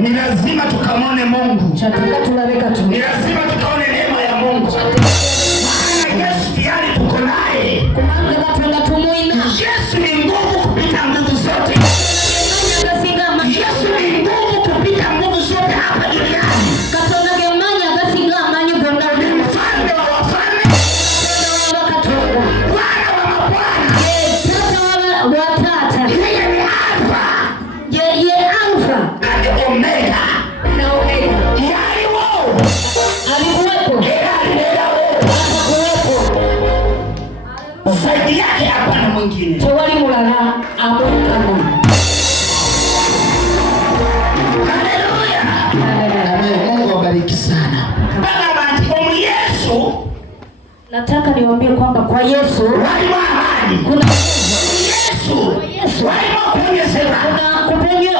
Ni lazima tukamone Mungu. Ni lazima tukaone neema ya Mungu. Maana Yesu tayari tuko naye. Yesu ni nguvu kupita nguvu zote. Yesu ni nguvu kupita nguvu zote hapa duniani. Ni mfalme wa wafalme, Bwana wa mabwana. Yeye ni Alfa na Omega. Zaidi yake hapana mwingine. Haleluya. Mungu awabariki sana. Baba Yesu, nataka niwaambie kwamba kwa Yesu kuna Yesu kuna kuponya